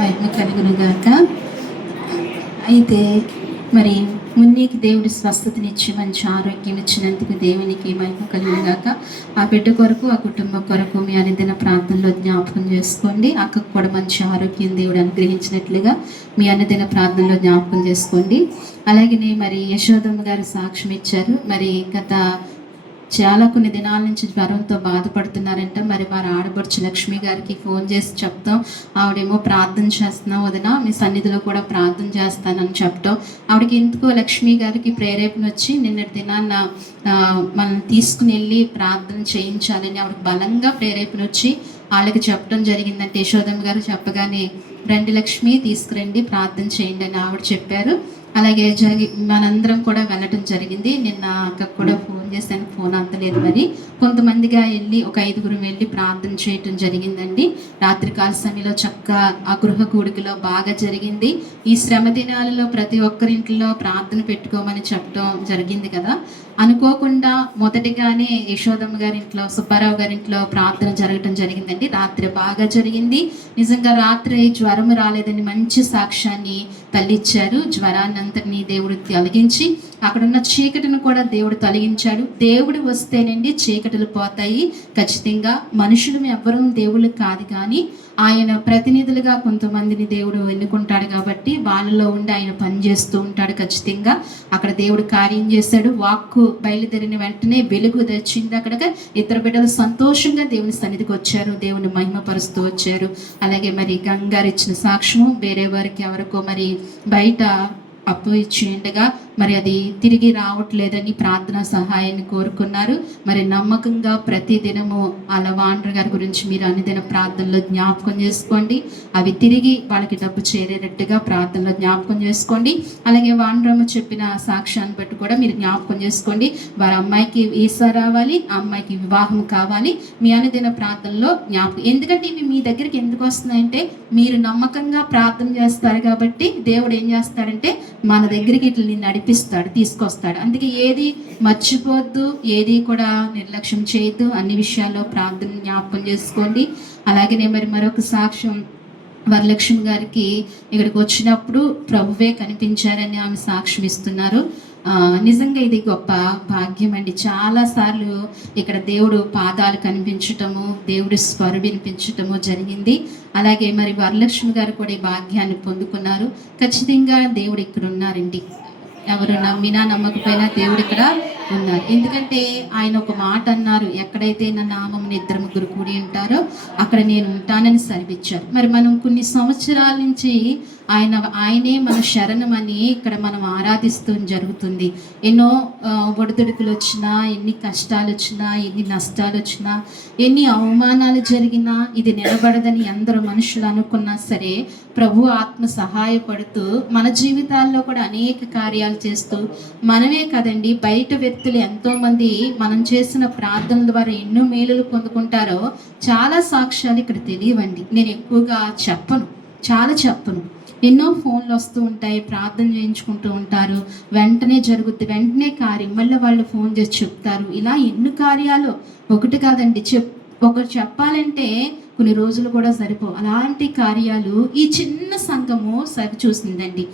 మహిమ కలుగును గాక. అయితే మరి మున్నీకి దేవుడు స్వస్థతనిచ్చి మంచి ఆరోగ్యం ఇచ్చినందుకు దేవునికి మహిమ కలుగును గాక. ఆ బిడ్డ కొరకు, ఆ కుటుంబం కొరకు మీ అనుదిన ప్రార్థనలో జ్ఞాపకం చేసుకోండి. అక్కకు కూడా మంచి ఆరోగ్యం దేవుడు అనుగ్రహించినట్లుగా మీ అనుదిన ప్రార్థనలో జ్ఞాపకం చేసుకోండి. అలాగనే మరి యశోదమ్మ గారు సాక్ష్యం ఇచ్చారు. మరి గత కొన్ని దినాల నుంచి జ్వరంతో బాధపడుతున్నారంట. మరి వారి ఆడపడుచు లక్ష్మి గారికి ఫోన్ చేసి చెప్తాం, ఆవిడేమో ప్రార్థన చేస్తున్నాం వదిన, మీ సన్నిధిలో కూడా ప్రార్థన చేస్తానని చెప్పటం. ఆవిడకి ఎందుకో లక్ష్మి గారికి ప్రేరేపణ వచ్చి నిన్నటి దినాన్న మనం తీసుకుని వెళ్ళి ప్రార్థన చేయించాలని ఆవిడకి బలంగా ప్రేరేపణ వచ్చి వాళ్ళకి చెప్పడం జరిగిందంటే, యశోదమ్మ గారు చెప్పగానే రండి లక్ష్మి తీసుకురండి ప్రార్థన చేయండి అని ఆవిడ చెప్పారు. అలాగే మనందరం కూడా వెళ్ళటం జరిగింది. నిన్న అక్కకు కూడా ఫోన్ చేశాను, ఫోన్ అందలేదు. మరి కొంతమందిగా వెళ్ళి ఒక 5గురు వెళ్ళి ప్రార్థన చేయటం జరిగిందండి. రాత్రికాల సమయంలో చక్కగా ఆ గృహ కూడికలో బాగా జరిగింది. ఈ శ్రమ దినాలలో ప్రతి ఒక్కరింట్లో ప్రార్థన పెట్టుకోమని చెప్పడం జరిగింది కదా. అనుకోకుండా మొదటిగానే యశోదమ్మ గారింట్లో, సుబ్బారావు గారింట్లో ప్రార్థన జరగటం జరిగిందండి. రాత్రి బాగా జరిగింది. నిజంగా రాత్రి జ్వరం రాలేదని మంచి సాక్ష్యాన్ని తల్లిచ్చారు. జ్వరాన్ని అంతటినీ దేవుడు తొలగించి అక్కడున్న చీకటిని కూడా దేవుడు తొలగించాడు. దేవుడు వస్తేనండి చీకటిలు పోతాయి ఖచ్చితంగా. మనుషులు ఎవ్వరూ దేవుళ్ళు కాదు, కానీ ఆయన ప్రతినిధులుగా కొంతమందిని దేవుడు ఎన్నుకుంటాడు కాబట్టి వాళ్ళలో ఉండి ఆయన పనిచేస్తూ ఉంటాడు. ఖచ్చితంగా అక్కడ దేవుడు కార్యం చేశాడు. వాక్కు బయలుదేరిన వెంటనే వెలుగు తెచ్చింది. అక్కడ ఇద్దరు బిడ్డలు సంతోషంగా దేవుని సన్నిధికి వచ్చారు, దేవుని మహిమపరుస్తూ వచ్చారు. అలాగే మరి గంగారు ఇచ్చిన సాక్ష్యము వేరే వారికి ఎవరికో మరి బయట అప్పు ఇచ్చి ఉండగా మరి అది తిరిగి రావట్లేదని ప్రార్థన సహాయాన్ని కోరుకున్నారు. మరి నమ్మకంగా ప్రతి దినము అలా వాండ్ర గారి గురించి మీరు అనుదిన ప్రార్థనలో జ్ఞాపకం చేసుకోండి. అవి తిరిగి వాళ్ళకి డబ్బు చేరేటట్టుగా ప్రార్థనలో జ్ఞాపకం చేసుకోండి. అలాగే వాండ్రమ్మ చెప్పిన సాక్ష్యాన్ని బట్టి కూడా మీరు జ్ఞాపకం చేసుకోండి. వారి అమ్మాయికి వీసా రావాలి, ఆ అమ్మాయికి వివాహం కావాలి. మీ అనుదిన ప్రార్థనలో జ్ఞాపకం. ఎందుకంటే ఇవి మీ దగ్గరికి ఎందుకు వస్తున్నాయంటే మీరు నమ్మకంగా ప్రార్థన చేస్తారు కాబట్టి దేవుడు ఏం చేస్తాడంటే మన దగ్గరికి ఇట్లా నడిపిస్తాడు, తీసుకొస్తాడు. అందుకే ఏది మర్చిపోవద్దు, ఏది కూడా నిర్లక్ష్యం చేయొద్దు. అన్ని విషయాల్లో ప్రార్థన జ్ఞాపకం చేసుకోండి. అలాగనే మరి మరొక సాక్ష్యం, వరలక్ష్మి గారికి ఇక్కడికి వచ్చినప్పుడు ప్రభువే కనిపించారని ఆమె సాక్ష్యం ఇస్తున్నారు. నిజంగా ఇది గొప్ప భాగ్యం అండి. చాలాసార్లు ఇక్కడ దేవుడు పాదాలు కనిపించటము, దేవుడి స్వర వినిపించటము జరిగింది. అలాగే మరి వరలక్ష్మి గారు కూడా ఈ భాగ్యాన్ని పొందుకున్నారు. ఖచ్చితంగా దేవుడు ఇక్కడ ఉన్నారండి. ఎవరు నమ్మినా నమ్మకపోయినా దేవుడు ఇక్కడ ఉన్నారు. ఎందుకంటే ఆయన ఒక మాట అన్నారు, ఎక్కడైతే నా నామమున 2-3 కూడి ఉంటారో అక్కడ నేను ఉంటానని సెలవిచ్చారు. మరి మనం కొన్ని సంవత్సరాల నుంచి ఆయనే మన శరణమని ఇక్కడ మనం ఆరాధిస్తూ జరుగుతుంది. ఎన్నో ఒడిదుడుకులు వచ్చినా, ఎన్ని కష్టాలు వచ్చినా, ఎన్ని నష్టాలు వచ్చినా, ఎన్ని అవమానాలు జరిగినా ఇది నిలబడదని ఎందరో మనుషులు అనుకున్నా సరే ప్రభు ఆత్మ సహాయపడుతూ మన జీవితాల్లో కూడా అనేక కార్యాలు చేస్తూ, మనమే కదండి బయట వ్యక్తులు ఎంతోమంది మనం చేసిన ప్రార్థనల ద్వారా ఎన్నో మేలులు పొందుకుంటారో చాలా సాక్ష్యాలు ఇక్కడ తెలియవండి. నేను ఎక్కువగా చెప్పను. ఎన్నో ఫోన్లు వస్తూ ఉంటాయి, ప్రార్థన చేయించుకుంటూ ఉంటారు, వెంటనే జరుగుద్ది, వెంటనే కార్యం, మళ్ళీ వాళ్ళు ఫోన్ చేసి చెప్తారు. ఇలా ఎన్ని కార్యాలు, ఒకటి కాదండి. ఒకరు చెప్పాలంటే కొన్ని రోజులు కూడా సరిపోవు. అలాంటి కార్యాలు ఈ చిన్న సంఘము సవి చూసిందండి.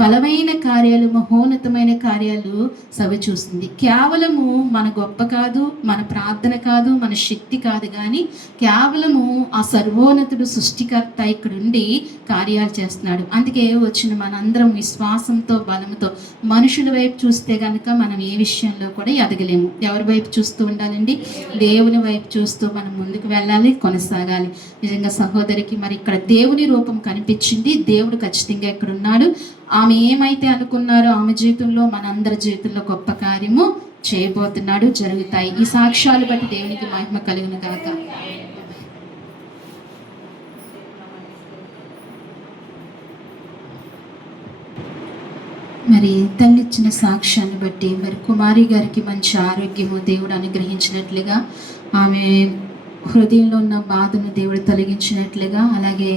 బలమైన కార్యాలు, మహోన్నతమైన కార్యాలు సవి చూసింది. కేవలము మన గొప్ప కాదు, మన ప్రార్థన కాదు, మన శక్తి కాదు, కానీ కేవలము ఆ సర్వోన్నతుడు సృష్టికర్త ఇక్కడుండి కార్యాలు చేస్తున్నాడు. అందుకే వచ్చిన మనందరం విశ్వాసంతో, బలంతో మనుషుల వైపు చూస్తే కనుక మనం ఏ విషయంలో కూడా ఎదగలేము. ఎవరి వైపు చూస్తూ ఉండాలండి? దేవుని వైపు చూస్తూ మనం ముందుకు వెళ్ళాలి, కొనసాగాలి. నిజంగా సహోదరికి మరి ఇక్కడ దేవుని రూపం కనిపించింది. దేవుడు ఖచ్చితంగా ఇక్కడ ఉన్నాడు. ఆమె ఏమైతే అనుకున్నారో ఆమె జీవితంలో, మనందరి జీవితంలో గొప్ప కార్యము చేయబోతున్నాడు, జరుగుతాయి. ఈ సాక్ష్యాలు బట్టి దేవునికి మహిమ కలుగును గాక. మరి తల్లి ఇచ్చిన సాక్ష్యాన్ని బట్టి మరి కుమారి గారికి మంచి ఆరోగ్యము దేవుడు అనుగ్రహించినట్లుగా, ఆమె హృదయంలో ఉన్న బాధను దేవుడు తొలగించినట్లుగా, అలాగే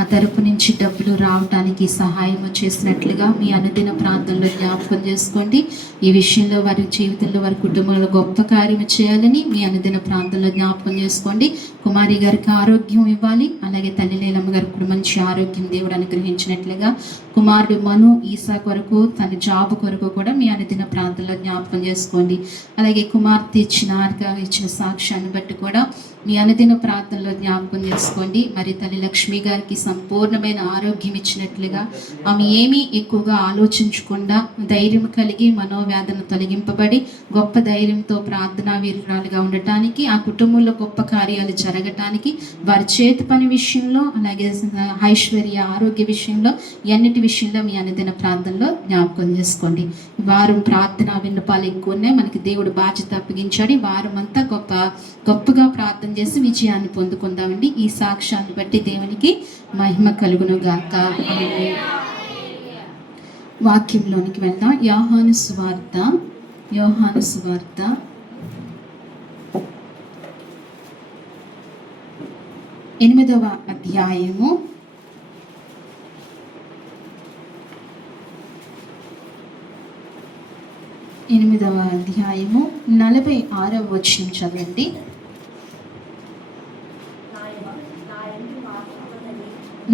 ఆ తరపు నుంచి డబ్బులు రావడానికి సహాయం చేసినట్లుగా మీ అనుదిన ప్రాంతంలో జ్ఞాపకం చేసుకోండి. ఈ విషయంలో వారి జీవితంలో వారి కుటుంబంలో గొప్ప కార్యం చేయాలని మీ అనుదిన ప్రాంతంలో జ్ఞాపకం చేసుకోండి. కుమారి గారికి ఆరోగ్యం ఇవ్వాలి, అలాగే తల్లి లీలమ్మ గారికి కూడా మంచి ఆరోగ్యం దేవుడు అనుగ్రహించినట్లుగా కుమారుడు మను ఈసా కొరకు తన జాబ్ కొరకు కూడా మీ అనుదిన ప్రాంతంలో జ్ఞాపకం చేసుకోండి. అలాగే కుమార్తె ఇచ్చిన సాక్ష్యాన్ని బట్టి కూడా మీ అనుదిన ప్రాంతంలో జ్ఞాపకం చేసుకోండి. మరి తల్లి లక్ష్మి గారికి సంపూర్ణమైన ఆరోగ్యం ఇచ్చినట్లుగా ఆమె ఏమీ ఎక్కువగా ఆలోచించకుండా ధైర్యం కలిగి మనోవేదన తొలగింపబడి గొప్ప ధైర్యంతో ప్రార్థనా వీరురాలుగా ఉండటానికి, ఆ కుటుంబంలో గొప్ప కార్యాలు జరగటానికి, వారి చేతి పని విషయంలో, అలాగే ఐశ్వర్య ఆరోగ్య విషయంలో, ఎన్నిటి విషయంలో మీ అనుదిన ప్రాంతంలో జ్ఞాపకం చేసుకోండి. వారం ప్రార్థనా విన్నపాలు ఎక్కువ ఉన్నాయి, మనకి దేవుడు బాధ్యత అప్పగించాడు. వారం అంతా గొప్పగా ప్రార్థన చేసి విజయాన్ని పొందుకుందామండి. ఈ సాక్ష్యాన్ని బట్టి దేవునికి మహిమ కలుగును గాక. వాక్యంలోనికి వెళ్దాం. యోహాను సువార్త 8వ అధ్యాయము 46వ వచనం చదవండి.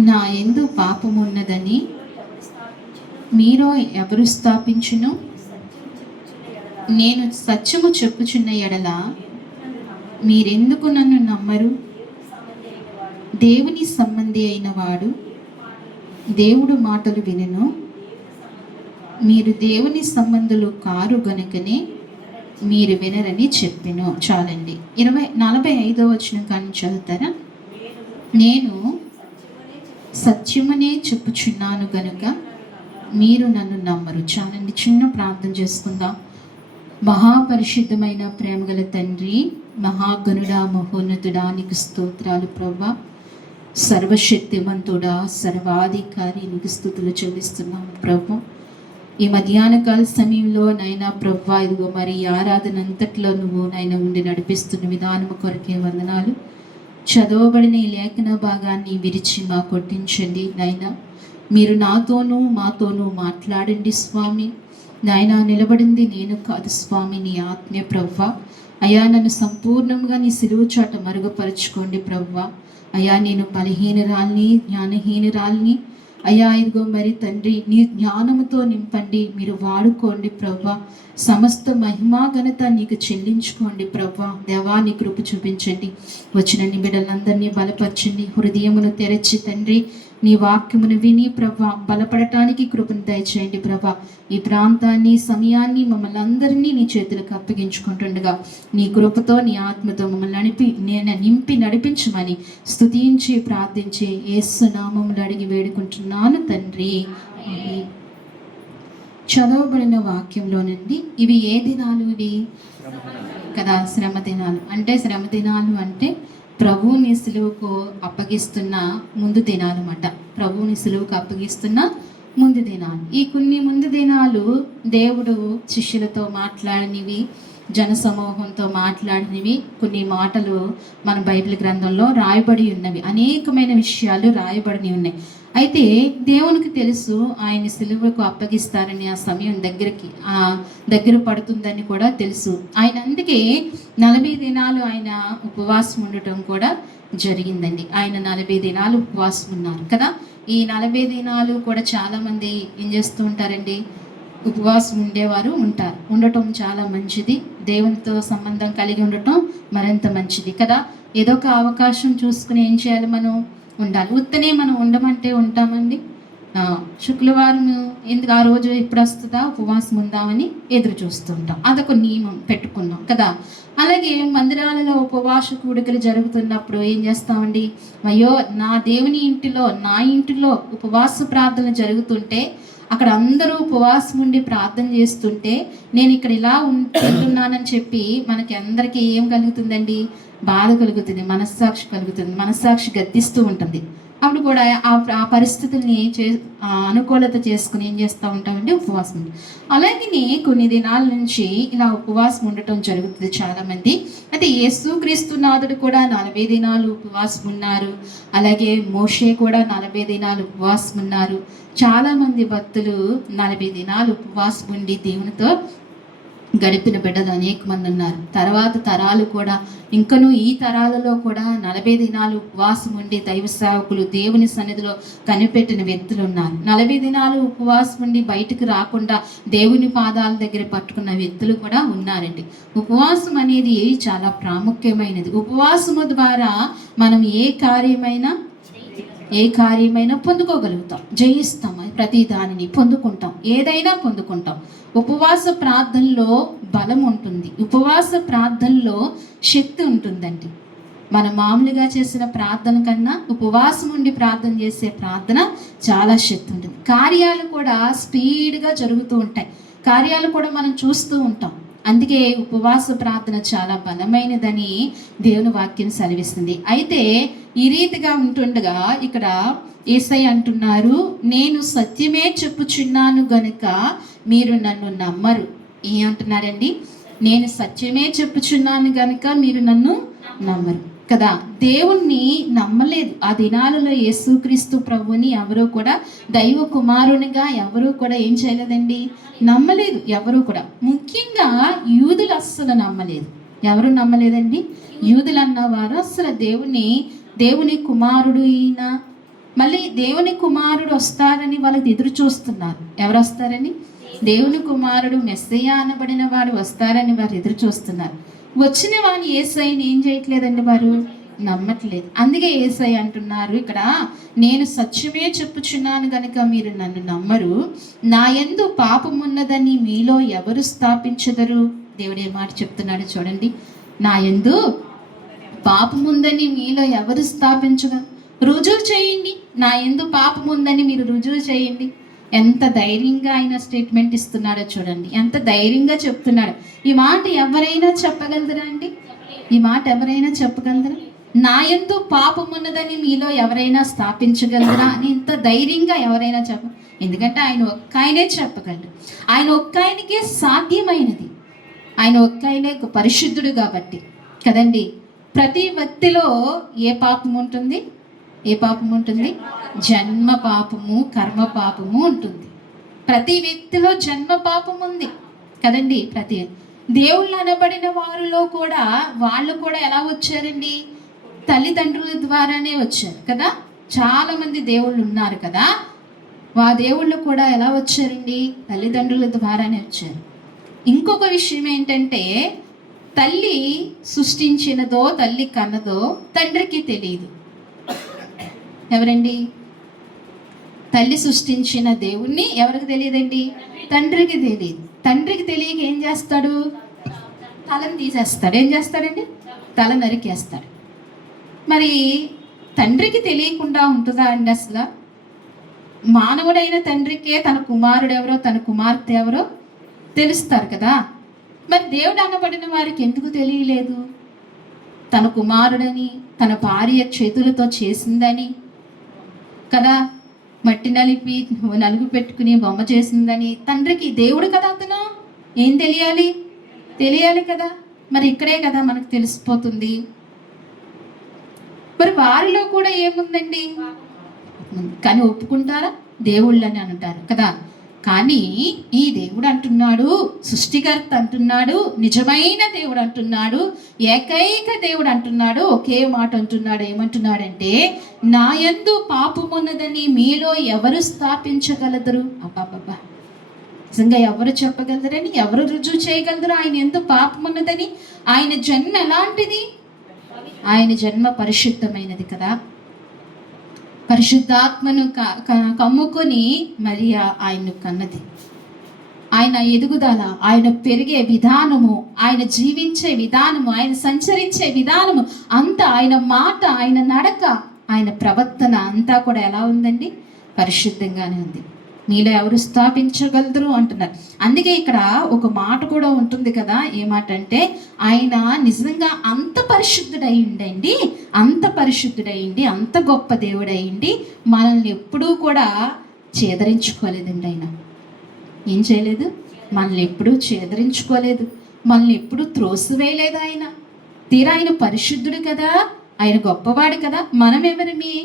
నా యందు పాపమున్నదని మీరు ఎవరు స్థాపించును? నేను సత్యము చెప్పుచున్న ఎడల మీరెందుకు నన్ను నమ్మరు? దేవుని సంబంధి అయిన వాడు దేవుడు మాటలు వినును. మీరు దేవుని సంబంధులు కారు గనుకనే మీరు వినరని చెప్పెను. చాలండి. 45వ వచనం కానీ చదువుతారా? నేను సత్యమనే చెప్పుచున్నాను గనుక మీరు నన్ను నమ్మరు. చాలండి. చిన్న ప్రార్థన చేసుకుందాం. మహాపరిశుద్ధమైన ప్రేమగల తండ్రి, మహాగణుడా, మహోన్నతుడా, నీకు స్తోత్రాలు ప్రభువా. సర్వశక్తివంతుడా, సర్వాధికారి, నీకు స్తుతులు చెల్లిస్తున్నాము ప్రభు. ఈ మధ్యాహ్న కాల సమయంలో నైనా ప్రభువా, ఇదిగో మరి ఆరాధన అంతట్లో నువ్వు నైనా ఉండి నడిపిస్తున్న విధానము కొరకే వందనాలు. చదవబడిన ఈ లేఖన భాగాన్ని విరిచి మా కొట్టించండి నాయనా. మీరు మాతోనూ మాట్లాడండి స్వామి. నాయనా, నిలబడింది నేను కాదు స్వామి, నీ ఆత్మే ప్రభువా. అయా, నన్ను సంపూర్ణంగా నీ సిలువ చాట మరుగుపరుచుకోండి ప్రభువా. అయా, నేను బలహీనురాల్ని, జ్ఞానహీనురాల్ని. అయ్యా, ఇదిగో మరి తండ్రి, నీ జ్ఞానముతో నింపండి, మీరు వాడుకోండి ప్రభువా. సమస్త మహిమా ఘనత నీకు చెల్లించుకోండి ప్రభువా. దేవా, నీ కృప చూపించండి. వచ్చిన నీ బిడ్డలందరినీ బలపరచండి. హృదయమును తెరచి తండ్రి, నీ వాక్యమును విని ప్రభా బలపడటానికి కృపను దయచేయండి ప్రభా. ఈ ప్రాంతాన్ని, సమయాన్ని, మమ్మల్ని అందరినీ నీ చేతులకు అప్పగించుకుంటుండగా నీ కృపతో, నీ ఆత్మతో మమ్మల్ని నింపి నడిపించమని స్తుతించి ప్రార్థించి యేసు నామములో అడిగి వేడుకుంటున్నాను తండ్రి. చదవబడిన వాక్యంలో నుండి ఇవి ఏ దినాలు? ఇవి కదా శ్రమ దినాలు. అంటే శ్రమ దినాలు అంటే ప్రభువుని సిలువకు అప్పగిస్తున్న ముందు దినాలు అన్నమాట. ప్రభువుని సిలువకు అప్పగిస్తున్న ముందు దినాలు. ఈ కొన్ని ముందు దినాలు దేవుడు శిష్యులతో మాట్లాడినవి, జనసమూహంతో మాట్లాడినవి కొన్ని మాటలు మన బైబిల్ గ్రంథంలో రాయబడి ఉన్నవి. అనేకమైన విషయాలు రాయబడి ఉన్నాయి. అయితే దేవునికి తెలుసు ఆయన సిలువకు అప్పగిస్తారని, ఆ సమయం దగ్గర పడుతుందని కూడా తెలుసు. ఆయన అందుకే 40 దినాలు ఆయన ఉపవాసం ఉండటం కూడా జరిగిందండి. ఆయన 40 దినాలు ఉపవాసం ఉన్నారు కదా. ఈ 40 దినాలు కూడా చాలామంది ఏం చేస్తూ ఉంటారండి, ఉపవాసం ఉండటం చాలా మంచిది. దేవునితో సంబంధం కలిగి ఉండటం మరింత మంచిది కదా. ఏదో ఒక అవకాశం చూసుకుని ఏం చేయాలి, మనం ఉండాలి. ఉత్తనే మనం ఉండమంటే ఉంటామండి. శుక్రవారం ఎందుకు ఆ రోజు ఎప్పుడు వస్తుందా ఉపవాసం ఉందామని ఎదురు చూస్తుంటాం. అదొక నియమం పెట్టుకున్నాం కదా. అలాగే మందిరాలలో ఉపవాస కూడికలు జరుగుతున్నప్పుడు ఏం చేస్తామండి, అయ్యో నా దేవుని ఇంటిలో, నా ఇంటిలో ఉపవాస ప్రార్థన జరుగుతుంటే, అక్కడ అందరూ ఉపవాసం ఉండి ప్రార్థన చేస్తుంటే నేను ఇక్కడ ఇలా ఉంటున్నానని చెప్పి మనకి అందరికీ ఏం కలుగుతుందండి, బాధ కలుగుతుంది, మనస్సాక్షి కలుగుతుంది. మనస్సాక్షి గద్దిస్తూ ఉంటుంది అప్పుడు కూడా ఆ పరిస్థితుల్ని అనుకూలత చేసుకుని ఏం చేస్తూ ఉంటామంటే ఉపవాసం ఉంటాం. అలాగే కొన్ని దినాల నుంచి ఇలా ఉపవాసం ఉండటం జరుగుతుంది చాలామంది. అయితే యేసుక్రీస్తు నాథుడు కూడా 40 దినాలు ఉపవాసం ఉన్నారు. అలాగే మోషే కూడా 40 దినాలు ఉపవాసం ఉన్నారు. చాలామంది భక్తులు 40 దినాలు ఉపవాసం ఉండి దేవునితో గడిపిన బిడ్డలు అనేక మంది ఉన్నారు. తర్వాత తరాలు కూడా ఇంకనూ ఈ తరాలలో కూడా 40 దినాలు ఉపవాసం ఉండి దైవ సేవకులు దేవుని సన్నిధిలో కనిపెట్టిన వ్యక్తులు ఉన్నారు. 40 దినాలు ఉపవాసం ఉండి బయటకు రాకుండా దేవుని పాదాల దగ్గర పట్టుకున్న వ్యక్తులు కూడా ఉన్నారండి. ఉపవాసం అనేది చాలా ప్రాముఖ్యమైనది. ఉపవాసము ద్వారా మనం ఏ కార్యమైనా పొందుకోగలుగుతాం, జయిస్తాం, ప్రతి దానిని పొందుకుంటాం, ఏదైనా పొందుకుంటాం. ఉపవాస ప్రార్థనలో బలం ఉంటుంది, ఉపవాస ప్రార్థనలో శక్తి ఉంటుందండి. మనం మామూలుగా చేసిన ప్రార్థన కన్నా ఉపవాసం ఉండి ప్రార్థన చేసే ప్రార్థన చాలా శక్తి ఉంటుంది. కార్యాలు కూడా స్పీడ్గా జరుగుతూ ఉంటాయి, కార్యాలు కూడా మనం చూస్తూ ఉంటాం. అందుకే ఉపవాస ప్రార్థన చాలా బలమైనదని దేవుని వాక్యం సెలవిస్తుంది. అయితే ఈ రీతిగా ఉంటుండగా ఇక్కడ యేసయ్య అంటున్నారు, నేను సత్యమే చెప్పుచున్నాను గనుక మీరు నన్ను నమ్మరు. ఏమంటున్నారండి? నేను సత్యమే చెప్పుచున్నాను గనుక మీరు నన్ను నమ్మరు కదా. దేవుణ్ణి నమ్మలేదు. ఆ దినాలలో యేసుక్రీస్తు ప్రభుని ఎవరూ కూడా దైవ కుమారునిగా ఎవరూ కూడా ఏం చేయలేదండి, నమ్మలేదు ఎవరూ కూడా. ముఖ్యంగా యూదులు అస్సలు నమ్మలేదు. ఎవరు నమ్మలేదండి? యూదులు అన్నవారు అస్సలు దేవుని కుమారుడు ఈయన, మళ్ళీ దేవుని కుమారుడు వస్తారని వాళ్ళకి ఎదురు చూస్తున్నారు. ఎవరు వస్తారని? దేవుని కుమారుడు మెస్సయ్య అనబడిన వాడు వస్తారని వారు ఎదురు చూస్తున్నారు. వచ్చిన వాడిని యేసయ్యని ఏం చేయట్లేదండి, వారు నమ్మట్లేదు. అందుకే యేసయ్య అంటున్నారు ఇక్కడ, నేను సత్యమే చెప్పుచున్నాను గనుక మీరు నన్ను నమ్మరు. నా యందు పాపమున్నదని మీలో ఎవరు స్థాపించదరు? దేవుడు ఏ మాట చెప్తున్నాడు చూడండి. నా యందు పాపముందని మీలో ఎవరు స్థాపించగలరు? రుజువు చేయండి. నా యందు పాపముందని మీరు రుజువు చేయండి. ఎంత ధైర్యంగా ఆయన స్టేట్మెంట్ ఇస్తున్నాడో చూడండి, ఎంత ధైర్యంగా చెప్తున్నాడు. ఈ మాట ఎవరైనా చెప్పగలరా అండి? ఈ మాట ఎవరైనా చెప్పగలరా? నా యందు పాపం ఉన్నదని మీలో ఎవరైనా స్థాపించగలరా అని ఇంత ధైర్యంగా ఎవరైనా ఎందుకంటే ఆయన ఒక్క ఆయనే చెప్పగలరు. ఆయన ఒక్క ఆయనకే సాధ్యమైనది. ఆయన ఒక్క ఆయనే పరిశుద్ధుడు కాబట్టి కదండి. ప్రతి వ్యక్తిలో ఏ పాపం ఉంటుంది? ఏ పాపం ఉంటుంది? జన్మ పాపము, కర్మ పాపము ఉంటుంది. ప్రతి వ్యక్తిలో జన్మ పాపం ఉంది కదండి. ప్రతి దేవుళ్ళు అనబడిన వారిలో కూడా వాళ్ళు కూడా ఎలా వచ్చారండి? తల్లిదండ్రుల ద్వారానే వచ్చారు కదా. చాలా మంది దేవుళ్ళు ఉన్నారు కదా, దేవుళ్ళు కూడా ఎలా వచ్చారండి? తల్లిదండ్రుల ద్వారానే వచ్చారు. ఇంకొక విషయం ఏంటంటే, తల్లి సృష్టించినదో తల్లి కన్నదో తండ్రికి తెలియదు. ఎవరండి? తల్లి సృష్టించిన దేవుణ్ణి ఎవరికి తెలియదండి? తండ్రికి తెలియదు. తండ్రికి తెలియక ఏం చేస్తాడు? తలను తీసేస్తాడు. ఏం చేస్తాడండి? తల నరికేస్తాడు. మరి తండ్రికి తెలియకుండా ఉంటుందా అండి? అసలు మానవుడైన తండ్రికే తన కుమారుడు ఎవరో తన కుమార్తె ఎవరో తెలుస్తారు కదా. మరి దేవుడు అనబడిన వారికి ఎందుకు తెలియలేదు? తన కుమారుడని, తన భార్య చేతులతో చేసిందని కదా, మట్టి నలిపి నలుగు పెట్టుకుని బొమ్మ చేసిందని తండ్రికి, దేవుడు కదా అతను, ఏం తెలియాలి కదా. మరి ఇక్కడే కదా మనకు తెలిసిపోతుంది. మరి వారిలో కూడా ఏముందండి? కానీ ఒప్పుకుంటారా? దేవుళ్ళని అంటారు కదా. కానీ ఈ దేవుడు అంటున్నాడు, సృష్టికర్త అంటున్నాడు, నిజమైన దేవుడు అంటున్నాడు, ఏకైక దేవుడు అంటున్నాడు, ఒకే మాట అంటున్నాడు. ఏమంటున్నాడంటే, నా యందు పాపమున్నదని మీలో ఎవరు స్థాపించగలరు? అబ్బాబ్బా, నిజంగా ఎవరు చెప్పగలరని, ఎవరు రుజువు చేయగలరు ఆయన యందు పాపమున్నదని? ఆయన జన్మ ఎలాంటిది? ఆయన జన్మ పరిశుద్ధమైనది కదా. పరిశుద్ధాత్మను కమ్ముకొని మరియా ఆయన్ను కన్నది. ఆయన ఎదుగుదల, ఆయన పెరిగే విధానము, ఆయన జీవించే విధానము, ఆయన సంచరించే విధానము అంతా, ఆయన మాట, ఆయన నడక, ఆయన ప్రవర్తన అంతా కూడా ఎలా ఉందండి? పరిశుద్ధంగానే ఉంది. నీలో ఎవరు స్థాపించగలరు అంటున్నారు. అందుకే ఇక్కడ ఒక మాట కూడా ఉంటుంది కదా, ఏ మాట అంటే ఆయన నిజంగా అంత పరిశుద్ధుడయిండి, అంత పరిశుద్ధుడయిండి, అంత గొప్ప దేవుడయిండి మనల్ని ఎప్పుడూ కూడా చేదరించుకోలేదండి. ఆయన ఏం చేయలేదు, మనల్ని ఎప్పుడూ చేదరించుకోలేదు, మనల్ని ఎప్పుడూ త్రోసివేయలేదు. ఆయన తీరా ఆయన పరిశుద్ధుడు కదా, ఆయన గొప్పవాడు కదా, మనం ఎవరిమి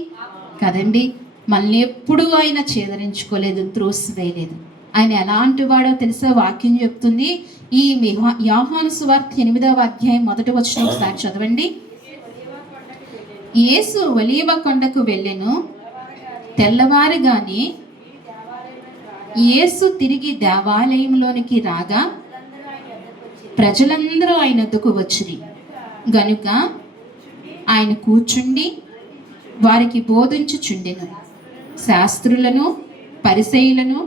కదండి. మనల్ని ఎప్పుడూ ఆయన చేదరించుకోలేదు, త్రోసివేయలేదు. ఆయన ఎలాంటి వాడో తెలుసా, వాక్యం చెప్తుంది. ఈ యోహాను సువార్త 8వ అధ్యాయం 1వ వచనం ఒకసారి చదవండి. యేసు ఒలీవ కొండకు వెళ్ళెను, తెల్లవారుగానే యేసు తిరిగి దేవాలయంలోనికి రాగా ప్రజలందరూ ఆయన వద్దకు వచ్చిరి గనుక ఆయన కూర్చుండి వారికి బోధించుచుండెను. శాస్త్రులను పరిసయ్యులను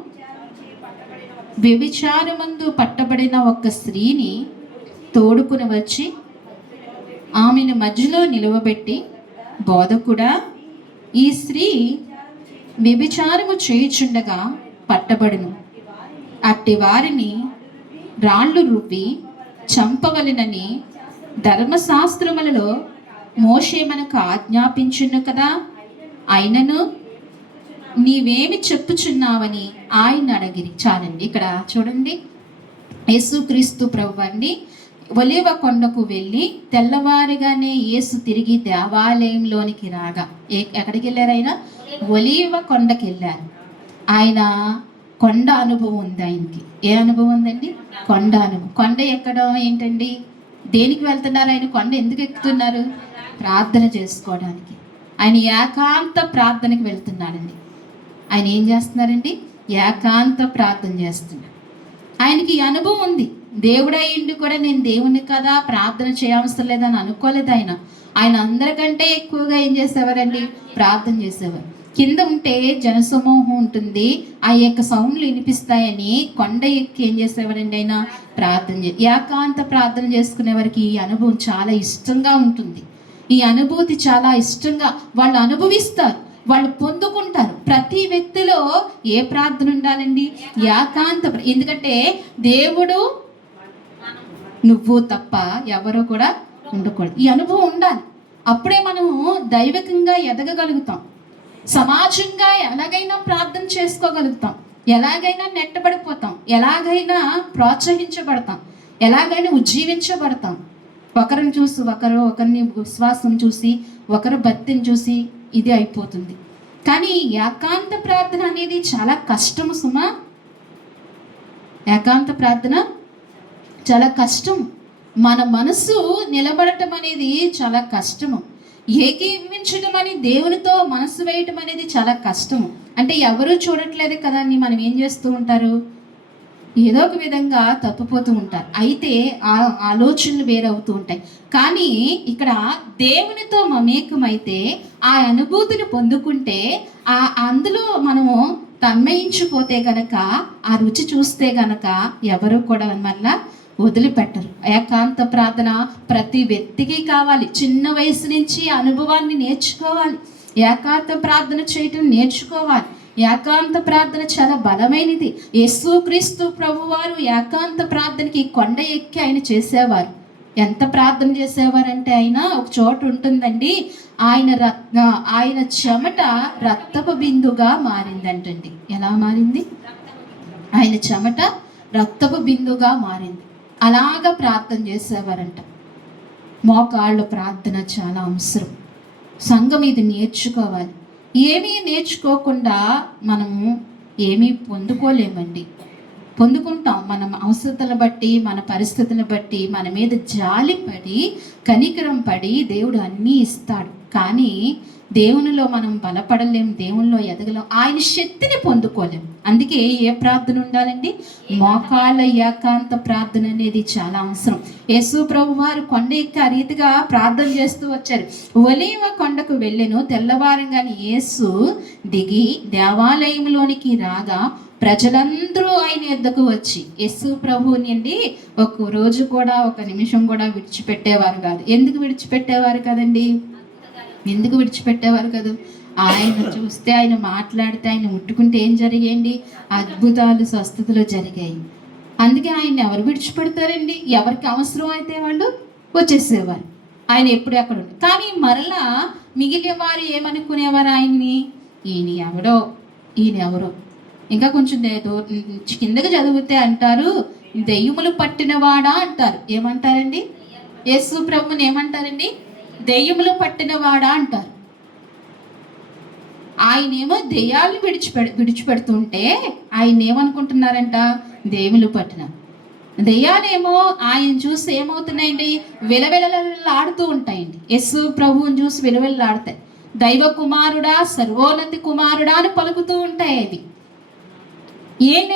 వ్యభిచారమందు పట్టబడిన ఒక స్త్రీని తోడుకుని వచ్చి ఆమెను మధ్యలో నిలవబెట్టి, బోధకుడా, ఈ స్త్రీ వ్యభిచారము చేయుచుండగా పట్టబడును, అట్టి వారిని రాళ్ళు రువ్వి చంపవలెనని ధర్మశాస్త్రములలో మోషే మనకు ఆజ్ఞాపించును కదా, అయినను నీవేమి చెప్పుచున్నావని ఆయన అడిగిరి. చాలండి, ఇక్కడ చూడండి. యేసుక్రీస్తు ప్రభువారిని ఒలీవ కొండకు వెళ్ళి తెల్లవారుగానే యేసు తిరిగి దేవాలయంలోనికి రాగా ఎక్కడికి వెళ్ళారు? ఆయన ఒలీవ కొండకి వెళ్ళారు. ఆయన కొండ అనుభవం ఉంది ఆయనకి. ఏ అనుభవం ఉందండి? కొండ అనుభవం. కొండ ఎక్కడం ఏంటండి? దేనికి వెళ్తున్నారు ఆయన? కొండ ఎందుకు ఎక్కుతున్నారు? ప్రార్థన చేసుకోవడానికి. ఆయన ఏకాంత ప్రార్థనకి వెళ్తున్నాడండి. ఆయన ఏం చేస్తున్నారండి? ఏకాంత ప్రార్థన చేస్తున్నారు. ఆయనకి ఈ అనుభవం ఉంది. దేవుడయ్యిండి కూడా నేను దేవుని కదా, ప్రార్థన చేయవసరం లేదని అనుకోలేదు ఆయన. ఆయన అందరికంటే ఎక్కువగా ఏం చేసేవారండి? ప్రార్థన చేసేవారు. కింద ఉంటే జనసమూహం ఉంటుంది, ఆ యొక్క సౌండ్లు వినిపిస్తాయని కొండ ఎక్కి ఏం చేసేవారండి? ఆయన ప్రార్థన ఏకాంత ప్రార్థన చేసుకునే వారికి ఈ అనుభవం చాలా ఇష్టంగా ఉంటుంది. ఈ అనుభూతి చాలా ఇష్టంగా వాళ్ళు అనుభవిస్తారు, వాళ్ళు పొందుకుంటారు. ప్రతి వ్యక్తిలో ఏ ప్రార్థన ఉండాలండి? ఏకాంత. ఎందుకంటే దేవుడు నువ్వు తప్ప ఎవరో కూడా ఉండకూడదు. ఈ అనుభవం ఉండాలి. అప్పుడే మనము దైవికంగా ఎదగగలుగుతాం. సమాజంగా ఎలాగైనా ప్రార్థన చేసుకోగలుగుతాం, ఎలాగైనా నెట్టబడిపోతాం, ఎలాగైనా ప్రోత్సహించబడతాం, ఎలాగైనా ఉజ్జీవించబడతాం. ఒకరిని చూసి ఒకరిని విశ్వాసం చూసి, ఒకరు భక్తిని చూసి ఇది అయిపోతుంది. కానీ ఏకాంత ప్రార్థన అనేది చాలా కష్టము సుమా. ఏకాంత ప్రార్థన చాలా కష్టం. మన మనసు నిలబడటం అనేది చాలా కష్టము. ఏకీవించడం అని దేవునితో మనసు వేయటం అనేది చాలా కష్టము. అంటే ఎవరు చూడట్లేదు కదా అని మనం ఏం చేస్తూ ఉంటారు? ఏదో ఒక విధంగా తప్పిపోతూ ఉంటారు. అయితే ఆ ఆలోచనలు వేరవుతూ ఉంటాయి. కానీ ఇక్కడ దేవునితో మమేకమైతే ఆ అనుభూతిని పొందుకుంటే అందులో మనము తన్మయించిపోతే గనక, ఆ రుచి చూస్తే గనక ఎవరు కూడా మళ్ళా వదిలిపెట్టరు. ఏకాంత ప్రార్థన ప్రతి వ్యక్తికి కావాలి. చిన్న వయసు నుంచి అనుభవాన్ని నేర్చుకోవాలి. ఏకాంత ప్రార్థన చేయటం నేర్చుకోవాలి. ఏకాంత ప్రార్థన చాలా బలమైనది. యేసుక్రీస్తు ప్రభువారు ఏకాంత ప్రార్థనకి కొండ ఎక్కి ఆయన చేసేవారు. ఎంత ప్రార్థన చేసేవారంటే ఆయన ఒక చోట ఉంటుందండి, ఆయన చెమట రక్తపు బిందుగా మారిందంటండి. ఎలా మారింది? ఆయన చెమట రక్తపు బిందుగా మారింది. అలాగా ప్రార్థన చేసేవారంట. మోకాళ్ళ ప్రార్థన చాలా అవసరం. సంఘం ఇది నేర్చుకోవాలి. ఏమీ నేర్చుకోకుండా మనము ఏమీ పొందుకోలేమండి. పొందుకుంటాం మన అవసరతను బట్టి, మన పరిస్థితులను బట్టి, మన మీద జాలిపడి కనికరం పడి దేవుడు అన్నీ ఇస్తాడు. కానీ దేవునిలో మనం బలపడలేం, దేవునిలో ఎదగలేం, ఆయన శక్తిని పొందుకోలేం. అందుకే ఏ ప్రార్థన ఉండాలండి? మోకాళ్ళ ఏకాంత ప్రార్థన అనేది చాలా అవసరం. యేసు ప్రభు వారు కొండ ఎక్కి ఆ రీతిగా ప్రార్థన చేస్తూ వచ్చారు. ఒలీవ కొండకు వెళ్ళెను, తెల్లవారంగానే యేసు దిగి దేవాలయంలోనికి రాగా ప్రజలందరూ ఆయన యొద్దకు వచ్చి, యేసు ప్రభువుని అండి ఒక రోజు కూడా ఒక నిమిషం కూడా విడిచిపెట్టేవారు కాదు. ఎందుకు విడిచిపెట్టేవారు కదండి? ఎందుకు విడిచిపెట్టేవారు కాదు? ఆయన చూస్తే, ఆయన మాట్లాడితే, ఆయన ముట్టుకుంటే ఏం జరిగాయండి? అద్భుతాలు, స్వస్థతలు జరిగాయి. అందుకే ఆయన ఎవరు విడిచిపెడతారండి? ఎవరికి అవసరం అయితే వాళ్ళు వచ్చేసేవారు. ఆయన ఎప్పుడు ఎక్కడ ఉండి, కానీ మరలా మిగిలిన వారు ఏమనుకునేవారు ఆయన్ని? ఈయన ఎవరో, ఈయన ఎవరో. ఇంకా కొంచెం కిందకి చదివితే అంటారు, దెయ్యములు పట్టినవాడా అంటారు. ఏమంటారండి? యేసు ప్రభుని ఏమంటారండి? దెయ్యములు పట్టినవాడా అంటారు. ఆయనేమో దెయ్యాలు విడిచిపెడుతుంటే ఆయన ఏమనుకుంటున్నారంట? దేవులు పట్టిన దెయ్యాలేమో ఆయన చూసి ఏమవుతున్నాయండి? విలవిలలాడుతూ ఉంటాయండి. యేసు ప్రభువుని చూసి విలవిలలాడతాయి. దైవ కుమారుడా, సర్వోన్నతి కుమారుడా అని పలుకుతూ ఉంటాయి. అవి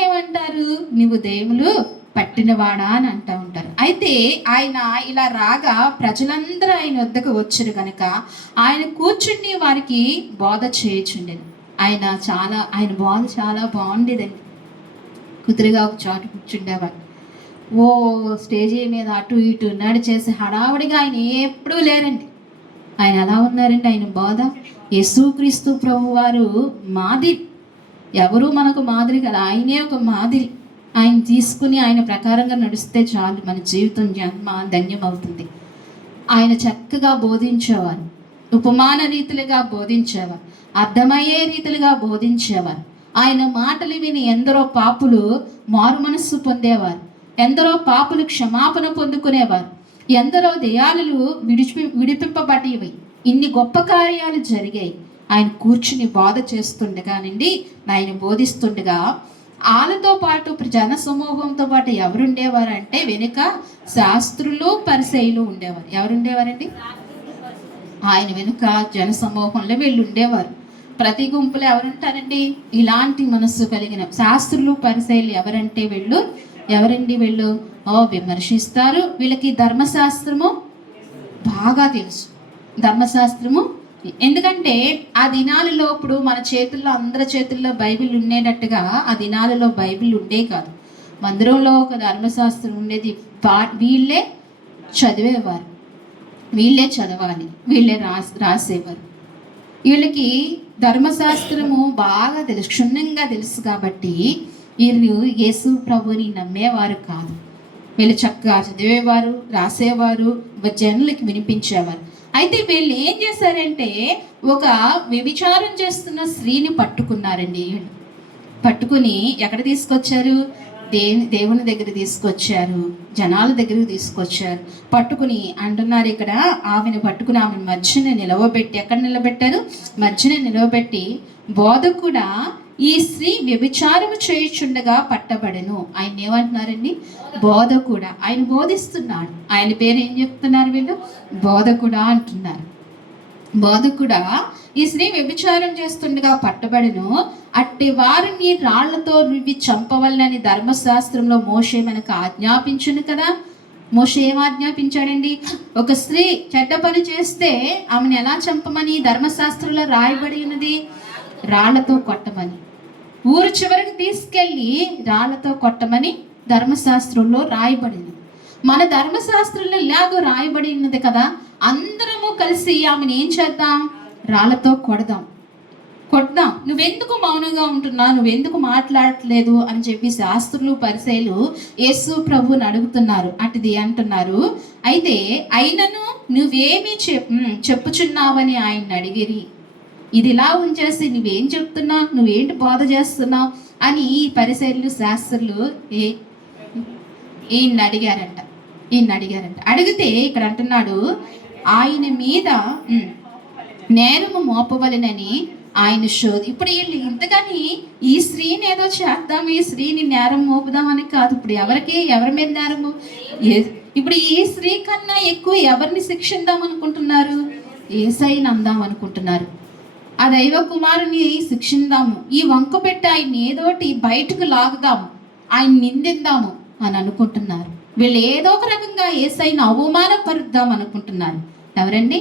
ఏమంటారు? నువ్వు దేవులు పట్టినవాడా అని అంటూ ఉంటారు. అయితే ఆయన ఇలా రాగా ప్రజలందరూ ఆయన వద్దకు వచ్చారు కనుక ఆయన కూర్చుని వారికి బోధ చేయుచుండేది. ఆయన బోధ చాలా బాగుండేదండి. కుదురుగా ఒక చోటు కూర్చుండేవాడు. ఓ స్టేజీ మీద అటు ఇటు నడిచేసి హడావుడిగా ఆయన ఎప్పుడూ లేరండి. ఆయన ఎలా ఉన్నారండి? ఆయన బోధ యేసుక్రీస్తు ప్రభు వారు మాదిరి. ఎవరు మనకు మాదిరి కదా, ఆయనే ఒక మాదిరి. ఆయన తీసుకుని ఆయన ప్రకారంగా నడిస్తే చాలు, మన జీవితం జన్మ ధన్యం అవుతుంది. ఆయన చక్కగా బోధించేవారు, ఉపమాన రీతులుగా బోధించేవారు, అర్థమయ్యే రీతులుగా బోధించేవారు. ఆయన మాటలు విని ఎందరో పాపులు మారు మనస్సు పొందేవారు, ఎందరో పాపులు క్షమాపణ పొందుకునేవారు, ఎందరో దెయ్యాలు విడిపింపబడేవి. ఇన్ని గొప్ప కార్యాలు జరిగాయి. ఆయన కూర్చుని బోధ చేస్తుండగానండి, ఆయన బోధిస్తుండగా వాళ్ళతో పాటు జన సమూహంతో పాటు ఎవరుండేవారంటే వెనుక శాస్త్రులు, పరిసయ్యులు ఉండేవారు. ఎవరుండేవారండి? ఆయన వెనుక జన సమూహంలో వీళ్ళు ఉండేవారు. ప్రతి గుంపులో ఎవరుంటారండి? ఇలాంటి మనస్సు కలిగిన శాస్త్రులు, పరిసయ్యులు. ఎవరంటే ఎవరండి వీళ్ళు? విమర్శిస్తారు. వీళ్ళకి ధర్మశాస్త్రము బాగా తెలుసు. ధర్మశాస్త్రము ఎందుకంటే ఆ దినాలలో ఇప్పుడు మన చేతుల్లో, అందరి చేతుల్లో బైబిల్ ఉండేటట్టుగా ఆ దినాలలో బైబిల్ ఉండే కాదు. మందిరంలో ఒక ధర్మశాస్త్రం ఉండేది. వీళ్ళే చదివేవారు, వీళ్ళే చదవాలి, వీళ్ళే రాసేవారు. వీళ్ళకి ధర్మశాస్త్రము బాగా తెలుసు, క్షుణ్ణంగా తెలుసు. కాబట్టి వీళ్ళు యేసు ప్రభుని నమ్మేవారు కాదు. వీళ్ళు చక్కగా చదివేవారు, రాసేవారు, జనులకి వినిపించేవారు. అయితే వీళ్ళు ఏం చేశారంటే ఒక వ్యభిచారం చేస్తున్న స్త్రీని పట్టుకున్నారండి. పట్టుకుని ఎక్కడ తీసుకొచ్చారు? దేవుని దగ్గర తీసుకొచ్చారు, జనాల దగ్గరకు తీసుకొచ్చారు. పట్టుకుని అంటున్నారు ఇక్కడ, ఆమెను పట్టుకుని ఆమెను మధ్యన నిలవబెట్టి, ఎక్కడ నిలబెట్టారు? మధ్యన నిలవబెట్టి, బోధకుడా ఈ స్త్రీ వ్యభిచారము చేయుచుండగా పట్టబడెను. ఆయన ఏమంటున్నారండి? బోధకుడా. ఆయన బోధిస్తున్నాడు. ఆయన పేరు ఏం చెప్తున్నారు వీళ్ళు? బోధకుడా అంటున్నారు. బోధకుడా ఈ స్త్రీ వ్యభిచారం చేస్తుండగా పట్టబడెను, అట్టి వారిని రాళ్లతో రువ్వి చంపవలనని ధర్మశాస్త్రంలో మోషే మనకు ఆజ్ఞాపించును కదా. మోషే ఏం ఆజ్ఞాపించాడండి? ఒక స్త్రీ చెడ్డ పని చేస్తే ఆమెను ఎలా చంపమని ధర్మశాస్త్రంలో రాయబడి ఉన్నది? రాళ్లతో కొట్టమని. ఊరు చివరికి తీసుకెళ్ళి రాళ్లతో కొట్టమని ధర్మశాస్త్రంలో రాయబడింది. మన ధర్మశాస్త్రంలో ఇలాగో రాయబడి ఉన్నది కదా, అందరము కలిసి ఆమెను ఏం చేద్దాం? రాళ్లతో కొడదాం. నువ్వెందుకు మౌనంగా ఉంటున్నావు, నువ్వెందుకు మాట్లాడట్లేదు అని చెప్పి శాస్త్రులు, పరిసయ్యులు యేసు ప్రభుని అడుగుతున్నారు. అటుది అంటున్నారు. అయితే అయినను నువ్వేమి చెప్పుచున్నావని ఆయన అడిగిరి. ఇది ఇలా ఉంచేసి నువ్వేం చెప్తున్నావు, నువ్వేంటి బోధ చేస్తున్నావు అని ఈ పరిసయ్యులు, శాస్త్రులు ఈయన అడిగారంట. అడిగితే ఇక్కడ అంటున్నాడు, ఆయన మీద నేరము మోపవలెనని ఆయన ఇప్పుడు వీళ్ళు ఇంతకని ఈ స్త్రీని ఏదో చేద్దాం, ఈ స్త్రీని నేరం మోపుదామని కాదు. ఇప్పుడు ఎవరి మీద నేరము? ఇప్పుడు ఈ స్త్రీ కన్నా ఎక్కువ ఎవరిని శిక్షిద్దాం అనుకుంటున్నారు? యేసయ్యని అందాం అనుకుంటున్నారు. ఆ దైవ కుమారుని శిక్షిందాము, ఈ వంక పెట్టి ఆయన ఏదోటి బయటకు లాగుదాము, ఆయన నిందిద్దాము అని అనుకుంటున్నారు. వీళ్ళు ఏదో ఒక రకంగా యేసయ్యని అవమానపరుద్దాం అనుకుంటున్నారు. ఎవరండి?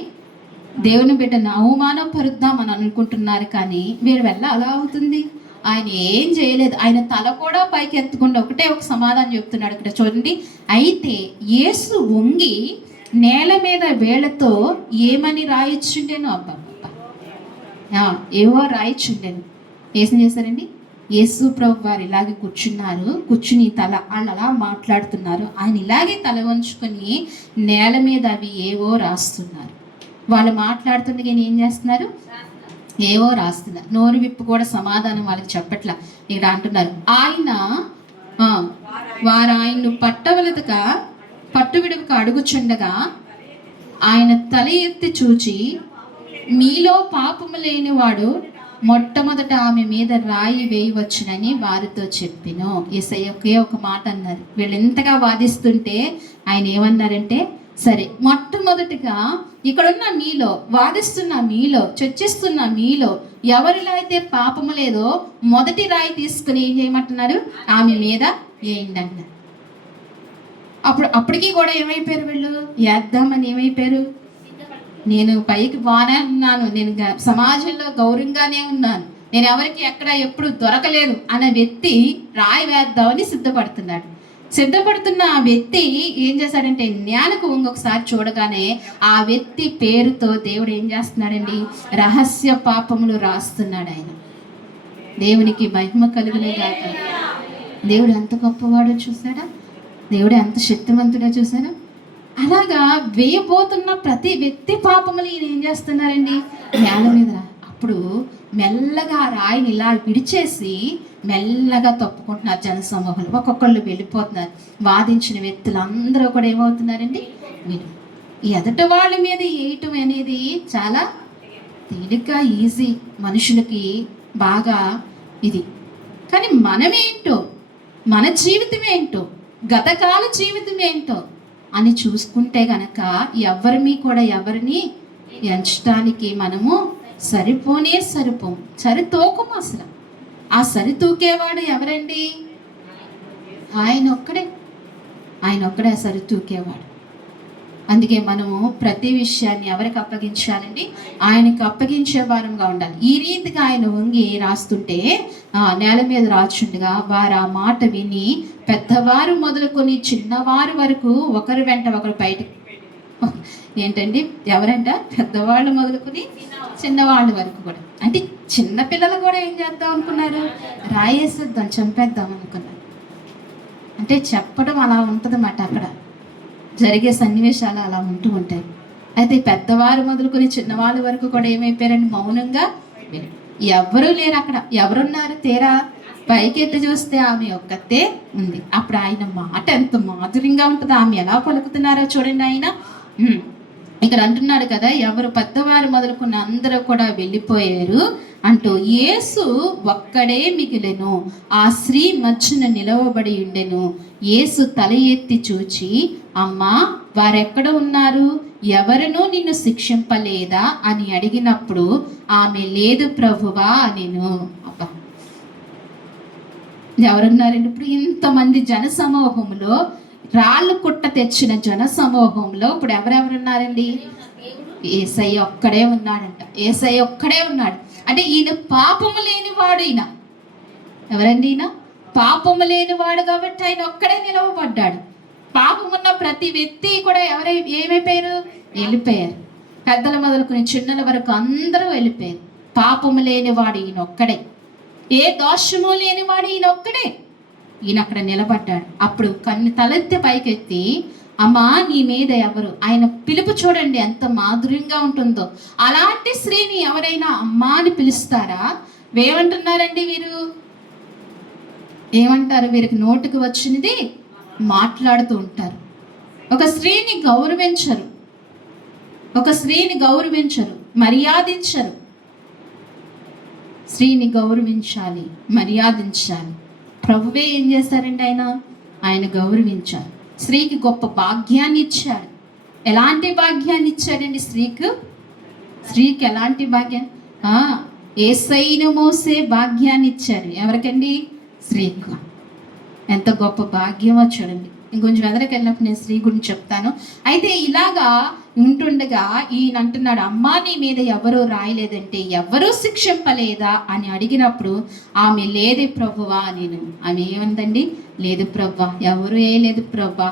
దేవుని బిడ్డను అవమానపరుద్దాం అని అనుకుంటున్నారు. కానీ వీరి వల్ల అలా అవుతుంది. ఆయన ఏం చేయలేదు. ఆయన తల కూడా పైకి ఎత్తకుండా ఒకటే ఒక సమాధానం చెప్తున్నాడు. ఇక్కడ చూడండి, అయితే యేసు వంగి నేల మీద వేళ్లతో ఏమని రాయిచ్చుండేనో. అబ్బా, ఏవో రాయిచుండెను. ఏం చేశారండి? యేసు ప్రభు వారు ఇలాగే కూర్చున్నారు. కూర్చుని వాళ్ళు అలా మాట్లాడుతున్నారు. ఆయన ఇలాగే తల వంచుకొని నేల మీద అవి ఏవో రాస్తున్నారు. వాళ్ళు మాట్లాడుతుండగా ఏం చేస్తున్నారు? ఏవో రాస్తున్నారు. నోరు విప్పు కూడా సమాధానం వాళ్ళకి చెప్పట్లా. ఇక్కడ అంటున్నారు, వారు ఆయన్ను పట్టవలదుగా పట్టువిడుక అడుగుచుండగా ఆయన తల ఎత్తి చూచి, మీలో పాపము లేనివాడు మొట్టమొదట ఆమె మీద రాయి వేయవచ్చునని వారితో చెప్పిను. యేసయ్య ఒకే ఒక మాట అన్నారు. వీళ్ళు ఎంతగా వాదిస్తుంటే ఆయన ఏమన్నారంటే, సరే మొట్టమొదటిగా ఇక్కడున్న మీలో, వాదిస్తున్న మీలో, చర్చిస్తున్న మీలో ఎవరిలో అయితే పాపము లేదో మొదటి రాయి తీసుకుని ఏం చేయమంటున్నారు? ఆమె మీద వేయండి అన్నారు. అప్పటికి కూడా ఏమైపోయారు వీళ్ళు? వేద్దామని ఏమైపోయారు? నేను పైకి బాగానే ఉన్నాను, నేను సమాజంలో గౌరవంగానే ఉన్నాను, నేను ఎవరికి ఎక్కడ ఎప్పుడు దొరకలేదు అనే వ్యక్తి రాయి వేద్దామని సిద్ధపడుతున్న ఆ వ్యక్తి ఏం చేశాడంటే, నేలకు ఇంకొకసారి చూడగానే ఆ వ్యక్తి పేరుతో దేవుడు ఏం చేస్తున్నాడండి? రహస్య పాపములు రాస్తున్నాడు ఆయన. దేవునికి మహిమ కలుగునేగాక. దేవుడు ఎంత గొప్పవాడో చూసాడా? దేవుడు ఎంత శక్తివంతుడో చూసారా? అలాగా వేయబోతున్న ప్రతి వ్యక్తి పాపములు ఈయన ఏం చేస్తున్నారండి? నేల మీద. అప్పుడు మెల్లగా రాయిని ఇలా విడిచేసి మెల్లగా తప్పుకుంటున్నారు జనసమూహాలు. ఒక్కొక్కళ్ళు వెళ్ళిపోతున్నారు. వాదించిన వ్యక్తులందరూ కూడా ఏమవుతున్నారండి? ఈ ఎదటి వాళ్ళ మీద వేయటం అనేది చాలా తేలిక, ఈజీ, మనుషులకి బాగా ఇది. కానీ మనమేంటో, మన జీవితం ఏంటో, గతకాల జీవితం ఏంటో అని చూసుకుంటే గనక ఎవరిని ఎంచడానికి మనము సరిపోం, సరితూకము. అసలు ఆ సరితూకేవాడు ఎవరండి? ఆయన ఒక్కడే సరితూకేవాడు. అందుకే మనము ప్రతి విషయాన్ని ఎవరికి అప్పగించాలండి? ఆయనకి అప్పగించే వారంగా ఉండాలి. ఈ రీతిగా ఆయన వంగి రాస్తుంటే నేల మీద రాచుండగా వారు ఆ మాట విని పెద్దవారు మొదలుకొని చిన్నవారు వరకు ఒకరి వెంట ఒకరు బయటకు. ఏంటండి? ఎవరంట? పెద్దవాళ్ళు మొదలుకొని చిన్నవాళ్ళ వరకు కూడా. అంటే చిన్నపిల్లలు కూడా ఏం చేద్దాం అనుకున్నారు? రాయేసేద్దాం, చంపేద్దాం అనుకున్నారు. అంటే చెప్పడం అలా ఉంటుందన్నమాట. అక్కడ జరిగే సన్నివేశాలు అలా ఉంటూ ఉంటాయి. అయితే పెద్దవారు మొదలుకొని చిన్నవాళ్ళ వరకు కూడా ఏమైపోయారండి? మౌనంగా. ఎవరూ లేరు అక్కడ. ఎవరున్నారు? తీరా పైకెత్తి చూస్తే ఆమె ఒక్కతే ఉంది. అప్పుడు ఆయన మాట ఎంత మాధుర్యంగా ఉంటుందో, ఆమె ఎలా పలుకుతున్నారో చూడండి. ఆయన ఇక్కడ అంటున్నాడు కదా, ఎవరు పెద్దవారు మొదలుకున్న అందరూ కూడా వెళ్ళిపోయారు అంటూ యేసు ఒక్కడే మిగిలెను. ఆ స్త్రీ మధ్యన నిలవబడి ఉండెను. యేసు తల ఎత్తి చూచి, అమ్మా, వారెక్కడ ఉన్నారు? ఎవరునూ నిన్ను శిక్షింపలేదా అని అడిగినప్పుడు ఆమె, లేదు ప్రభువా అనెను. అబ్బా, ఎవరున్నారండి? ఇప్పుడు ఇంతమంది జన సమూహంలో, రాళ్ళు కుట్ట తెచ్చిన జన సమూహంలో ఇప్పుడు ఎవరెవరున్నారండి? యేసయ్య ఒక్కడే ఉన్నాడంట. యేసయ్య ఒక్కడే ఉన్నాడు. అంటే ఈయన పాపము లేనివాడు. ఈయన ఎవరండి? ఈయన పాపము లేనివాడు కాబట్టి ఆయన ఒక్కడే నిలవబడ్డాడు. పాపమున్న ప్రతి వ్యక్తి కూడా ఏమైపోయారు? వెళ్ళిపోయారు. పెద్దల మొదలుకొని చిన్నల వరకు అందరూ వెళ్ళిపోయారు. పాపము లేనివాడు ఈయన ఒక్కడే. ఏ దోషము లేనివాడు ఈయన ఒక్కడే. ఈయన అక్కడ నిలబడ్డాడు. అప్పుడు తలెత్తి పైకెత్తి, అమ్మా, నీ మీద ఎవరు? ఆయన పిలుపు చూడండి ఎంత మాధుర్యంగా ఉంటుందో. అలాంటి స్త్రీని ఎవరైనా అమ్మా అని పిలుస్తారా? ఏమంటున్నారండి వీరు? ఏమంటారు? వీరికి నోటికి వచ్చినది మాట్లాడుతూ ఉంటారు. ఒక స్త్రీని గౌరవించరు, మర్యాదించరు. స్త్రీని గౌరవించాలి, మర్యాదించాలి. ప్రభువే ఏం చేశారండి? ఆయన గౌరవించారు. స్త్రీకి గొప్ప భాగ్యాన్ని ఇచ్చాడు. ఎలాంటి భాగ్యాన్ని ఇచ్చాడండి స్త్రీకి ఎలాంటి భాగ్యం? యేసయ్యను మోసే భాగ్యాన్ని ఇచ్చారు. ఎవరికండి? స్త్రీకి. ఎంత గొప్ప భాగ్యమో చూడండి. ఇంకొంచెం ఎదరికి వెళ్ళినప్పుడు నేను స్త్రీ గురించి చెప్తాను. అయితే ఇలాగా ఉంటుండగా ఈయన అంటున్నాడు, అమ్మా, నీ మీద ఎవరూ రాయలేదంటే ఎవరూ శిక్షింపలేదా అని అడిగినప్పుడు ఆమె, లేదు ప్రభువా నేను. ఆమె ఏమందండి? లేదు ప్రభువా, ఎవరు వేయలేదు ప్రభువా.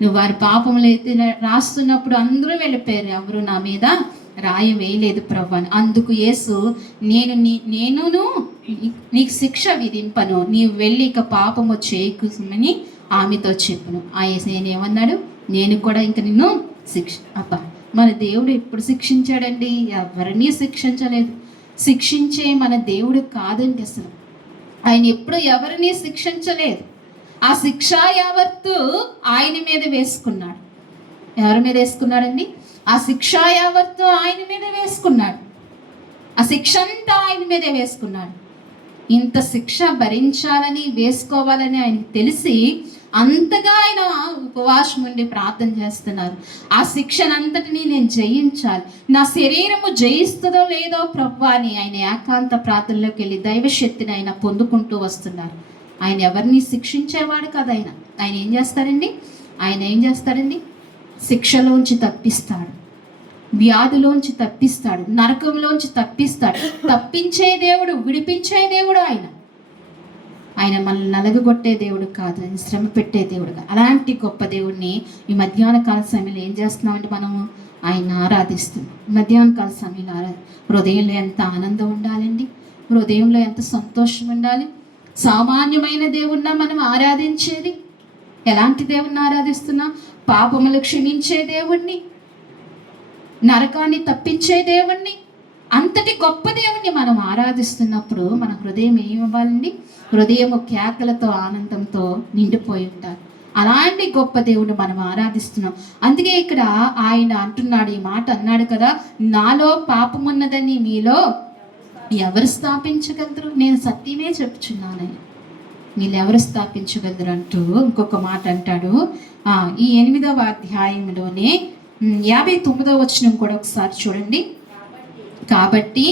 నువ్వు వారి పాపములు అయితే రాస్తున్నప్పుడు అందరూ వెళ్ళిపోయారు, ఎవరు నా మీద రాయి వేయలేదు ప్రభు అని. అందుకు యేసు నేనును నీకు శిక్ష విధింపను, నీవు వెళ్ళి ఇక పాపము చేయకుమని ఆమెతో చెప్పును. ఆ యేసు నేనేమన్నాడు, నేను కూడా ఇంక నిన్ను అబ్బా, మన దేవుడు ఎప్పుడు శిక్షించాడండి? ఎవరిని శిక్షించలేదు. శిక్షించే మన దేవుడు కాదండి అసలు. ఆయన ఎప్పుడు ఎవరిని శిక్షించలేదు. ఆ శిక్ష యావత్తు ఆయన మీద వేసుకున్నాడు. ఎవరి మీద వేసుకున్నాడండి? ఆ శిక్ష యావత్తు ఆయన మీద వేసుకున్నాడు. ఆ శిక్ష అంతా ఆయన మీదే వేసుకున్నాడు. ఇంత శిక్ష భరించాలని, వేసుకోవాలని ఆయనకు తెలిసి అంతగా ఆయన ఉపవాసం ఉండి ప్రార్థన చేస్తున్నారు. ఆ శిక్షనంతటినీ నేను జయించాలి, నా శరీరము జయిస్తుందో లేదో ప్రభువా అని ఆయన ఏకాంత ప్రార్థనలోకి వెళ్ళి దైవశక్తిని ఆయన పొందుకుంటూ వస్తున్నారు. ఆయన ఎవరిని శిక్షించేవాడు కాదు. ఆయన ఏం చేస్తాడండి? శిక్షలోంచి తప్పిస్తాడు, వ్యాధిలోంచి తప్పిస్తాడు, నరకంలోంచి తప్పిస్తాడు. తప్పించే దేవుడు, విడిపించే దేవుడు ఆయన మనల్ని నలగగొట్టే దేవుడు కాదు, ఆయన శ్రమ పెట్టే దేవుడు. అలాంటి గొప్ప దేవుడిని ఈ మధ్యాహ్న కాల సమయంలో ఏం చేస్తున్నామంటే మనము ఆయన ఆరాధిస్తున్నాం. మధ్యాహ్న కాల సమయంలో హృదయంలో ఎంత ఆనందం ఉండాలండి, హృదయంలో ఎంత సంతోషం ఉండాలి. సామాన్యమైన దేవుణ్ణి మనం ఆరాధించేది. ఎలాంటి దేవుణ్ణి ఆరాధిస్తున్నాం? పాపములు క్షమించే దేవుణ్ణి, నరకాన్ని తప్పించే దేవుణ్ణి, అంతటి గొప్ప దేవుణ్ణి మనం ఆరాధిస్తున్నప్పుడు మన హృదయం ఏమివ్వాలండి? హృదయము కేకలతో, ఆనందంతో నిండిపోయి ఉంటారు. అలాంటి గొప్ప దేవుడు మనం ఆరాధిస్తున్నాం. అందుకే ఇక్కడ ఆయన అంటున్నాడు, ఈ మాట అన్నాడు కదా, నాలో పాపమున్నదని మీలో ఎవరు స్థాపించగలరు? నేను సత్యమే చెప్పుచున్నాను, వీళ్ళు ఎవరు స్థాపించగలరు అంటూ ఇంకొక మాట అంటాడు. ఈ 8వ అధ్యాయంలోనే 59వ వచనం కూడా ఒకసారి చూడండి. కాబట్టి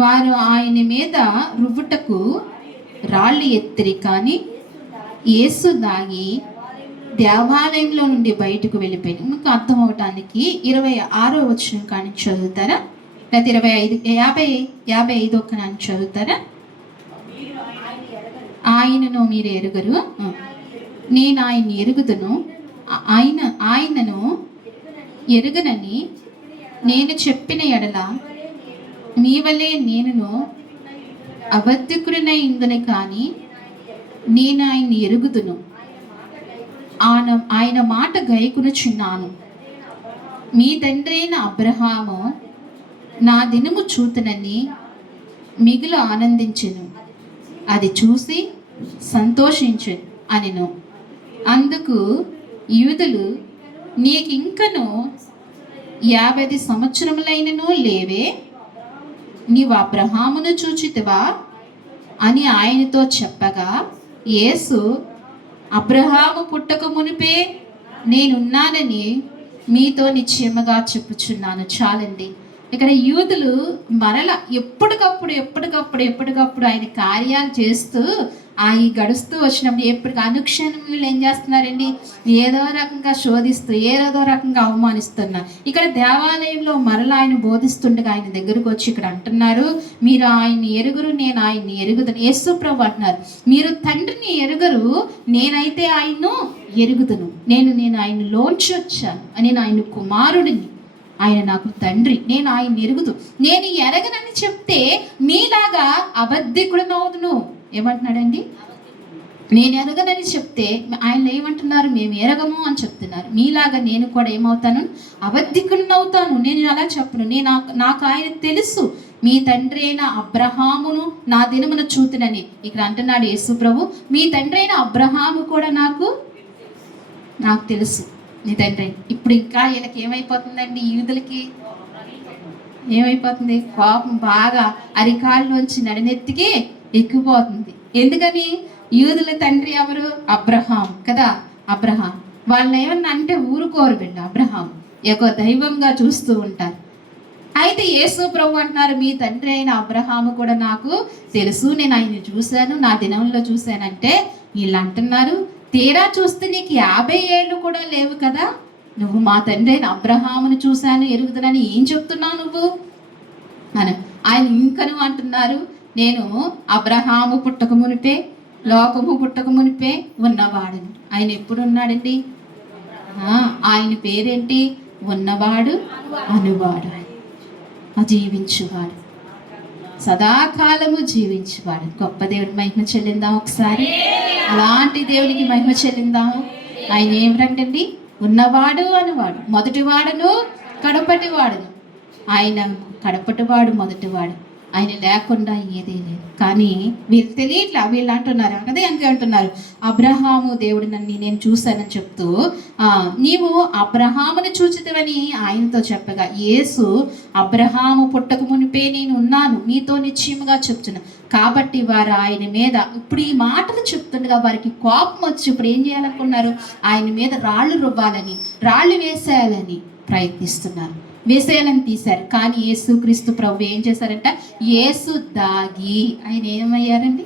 వారు ఆయన మీద రువ్వుటకు రాళ్ళు ఎత్తిరి, కానీ యేసు దాగి దేవాలయంలో నుండి బయటకు వెళ్ళిపోయింది. మీకు అర్థం అవటానికి 26వ వచనం కానీ చదువుతారా? లేదా 55 కానీ చదువుతారా? ఆయనను మీరు ఎరుగరు, నేను ఆయన్ని ఎరుగుదును, ఆయనను ఎరుగనని నేను చెప్పిన ఎడల మీ వలె నేనును అబద్ధికుడినై ఇందును, కానీ నేను ఆయన్ని ఎరుగుదును, ఆయన మాట గైకొనుచున్నాను. మీ తండ్రి అయిన అబ్రహాము నా దినము చూతునని మిగులు ఆనందించెను, అది చూసి సంతోషించెను అనెను. అందుకు యూదులు, నీకింకను 50 సంవత్సరములైనను లేవే, నీవు అబ్రహామును చూచితివా అని ఆయనతో చెప్పగా, యేసు, అబ్రహాము పుట్టక మునిపే నేనున్నానని మీతో నిశ్చయముగా చెప్పుచున్నాను. చాలండి. ఇక్కడ యూదులు మరల ఎప్పటికప్పుడు ఆయన కార్యాలు చేస్తూ ఈ గడుస్తూ వచ్చినప్పుడు ఎప్పటికి అనుక్షణం వీళ్ళు ఏం చేస్తున్నారండి? ఏదో రకంగా శోధిస్తూ, ఏదో రకంగా అవమానిస్తున్నారు. ఇక్కడ దేవాలయంలో మరలా ఆయన బోధిస్తుండగా ఆయన దగ్గరకు వచ్చి ఇక్కడ అంటున్నారు, మీరు ఆయన్ని ఎరుగురు, నేను ఆయన్ని ఎరుగుదును. యేసు ప్రభు అంటున్నారు, మీరు తండ్రిని ఎరుగరు, నేనైతే ఆయన్ను ఎరుగుదును. నేను ఆయన లోంచి వచ్చాను, నేను ఆయన కుమారుడిని, ఆయన నాకు తండ్రి, నేను ఆయన ఎరుగుదు. నేను ఎరగనని చెప్తే మీలాగా అబద్ధికుడనవుదును. ఏమంటున్నాడండి? నేను ఎరగనని చెప్తే ఆయన ఏమంటున్నారు? మేము ఎరగము అని చెప్తున్నారు. మీలాగా నేను కూడా ఏమవుతాను? అబద్ధికుడినవుతాను. నేను అలా చెప్పను. నాకు ఆయన తెలుసు, మీ తండ్రి అయిన అబ్రహామును నా దినమున చూతునని. ఇక్కడ అంటున్నాడు యేసు ప్రభు, మీ తండ్రి అయిన అబ్రహాము కూడా నాకు తెలుసు, నీ తండ్రి. ఇప్పుడు ఇంకా వీళ్ళకి ఏమైపోతుందండి? యూదులకి ఏమైపోతుంది? పాపం బాగా అరికాళ్ళలోంచి నడినెత్తికి ఎక్కిపోతుంది. ఎందుకని? యూదుల తండ్రి ఎవరు? అబ్రహాం కదా. అబ్రహాం వాళ్ళని ఏమన్నా అంటే ఊరుకోరు వీళ్ళు. అబ్రహాం ఒక దైవంగా చూస్తూ ఉంటారు. అయితే యేసు ప్రభు అంటున్నారు, మీ తండ్రి అయిన అబ్రహాము కూడా నాకు తెలుసు, నేను ఆయన్ని చూశాను, నా దినంలో చూశానంటే వీళ్ళు అంటున్నారు, తీరా చూస్తే నీకు 50 ఏళ్ళు కూడా లేవు కదా, నువ్వు మా తండ్రి అయిన అబ్రహామును చూశాను, ఎరుగుదనని ఏం చెప్తున్నావు నువ్వు అని ఆయన ఇంకను అంటున్నారు, నేను అబ్రహాము పుట్టక మునిపే, లోకము పుట్టక మునిపే ఉన్నవాడని. ఆయన ఎప్పుడు ఉన్నాడండి? ఆయన పేరేంటి? ఉన్నవాడు అనువాడు, జీవించువాడు, సదాకాలము జీవించువాడు. గొప్ప దేవుని మహిమ చెల్లిందాం ఒకసారి. అలాంటి దేవునికి మహిమ చెల్లిందాం. ఆయన ఏమిటండి? ఉన్నవాడు అనువాడు, మొదటివాడును కడపటివాడును. ఆయన కడపటివాడు, మొదటివాడు. ఆయన లేకుండా ఏదీ లేదు. కానీ వీళ్ళు తెలియట్లా. వీళ్ళు అంటున్నారు, అదే అంటున్నారు, అబ్రహాము దేవుడు నేను చూశానని చెప్తూ, నీవు అబ్రహాముని చూచితివని ఆయనతో చెప్పగా, యేసు అబ్రహాము పుట్టక మునిపే నేను ఉన్నాను నీతో నిశ్చయముగా చెప్తున్నా. కాబట్టి వారు ఆయన మీద ఇప్పుడు ఈ మాటలు చెప్తుండగా వారికి కోపం వచ్చి ఇప్పుడు ఏం చేయాలనుకున్నారు? ఆయన మీద రాళ్ళు రువ్వాలని, రాళ్ళు వేసేయాలని ప్రయత్నిస్తున్నారు. వేసేయాలని తీశారు. కానీ యేసుక్రీస్తు ప్రభు ఏం చేశారంట? యేసు దాగి ఆయన ఏమయ్యారండి?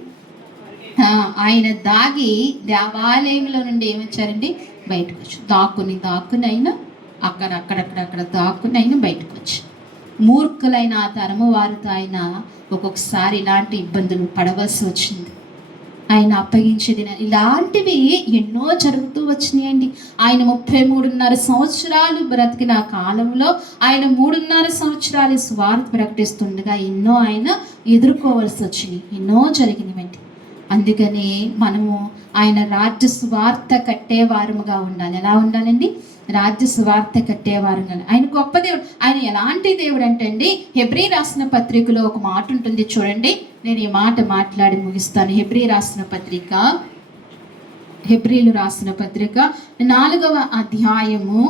ఆయన దాగి దేవాలయంలో నుండి ఏమొచ్చారండి? బయటకు వచ్చి దాక్కుని అయినా అక్కడక్కడ దాక్కుని అయినా బయటకు వచ్చి, మూర్ఖులైన ఆ తరము వారితో ఆయన ఒక్కొక్కసారి ఇలాంటి ఇబ్బందులు పడవలసి వచ్చింది. ఆయన అప్పగించేది ఇలాంటివి ఎన్నో జరుగుతూ వచ్చినాయండి. ఆయన 33.5 సంవత్సరాలు బ్రతికిన కాలంలో ఆయన 3.5 సంవత్సరాలు స్వార్థ ప్రకటిస్తుండగా ఎన్నో ఆయన ఎదుర్కోవలసి వచ్చినాయి, ఎన్నో జరిగినవండి. అందుకని మనము ఆయన రాజ్య స్వార్థ కట్టేవారముగా ఉండాలి. ఎలా ఉండాలండి? రాజ్య స్వార్థ కట్టేవారుగా. ఆయన గొప్ప దేవుడు. ఆయన ఎలాంటి దేవుడు అంటే అండి, హెబ్రీ రాసిన పత్రికలో ఒక మాట ఉంటుంది చూడండి. నేను ఈ మాట మాట్లాడి ముగిస్తాను. హెబ్రీలు రాసిన పత్రిక 4వ అధ్యాయము